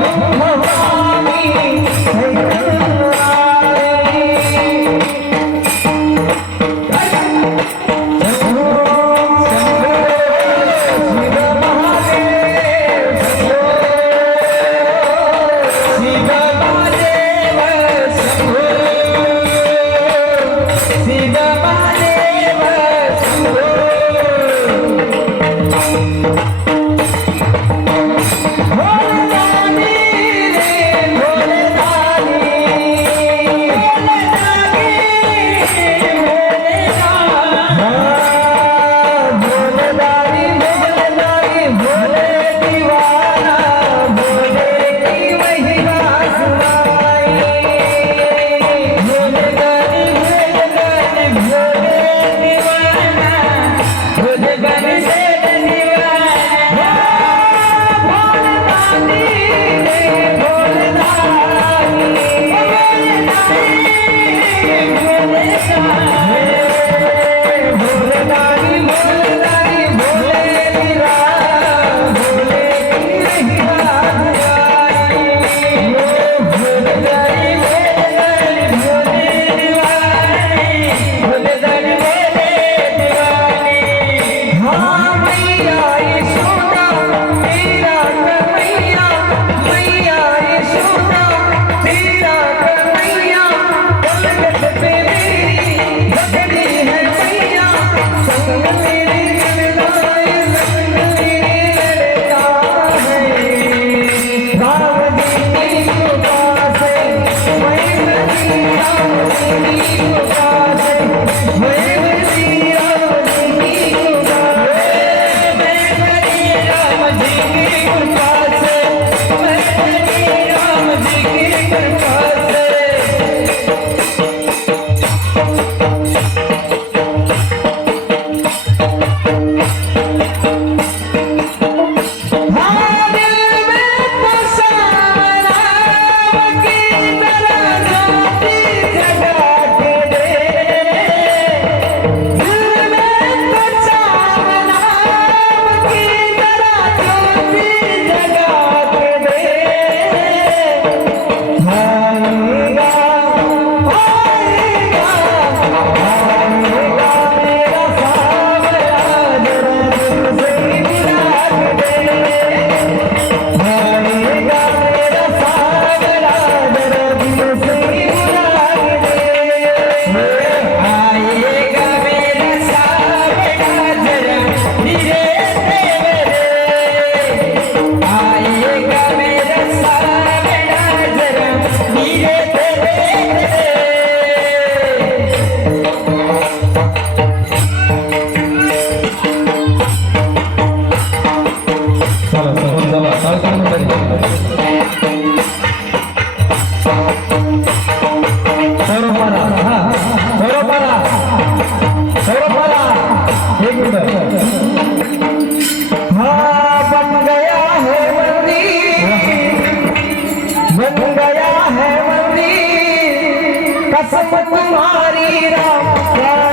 Oh, कसम तुम्हारी राम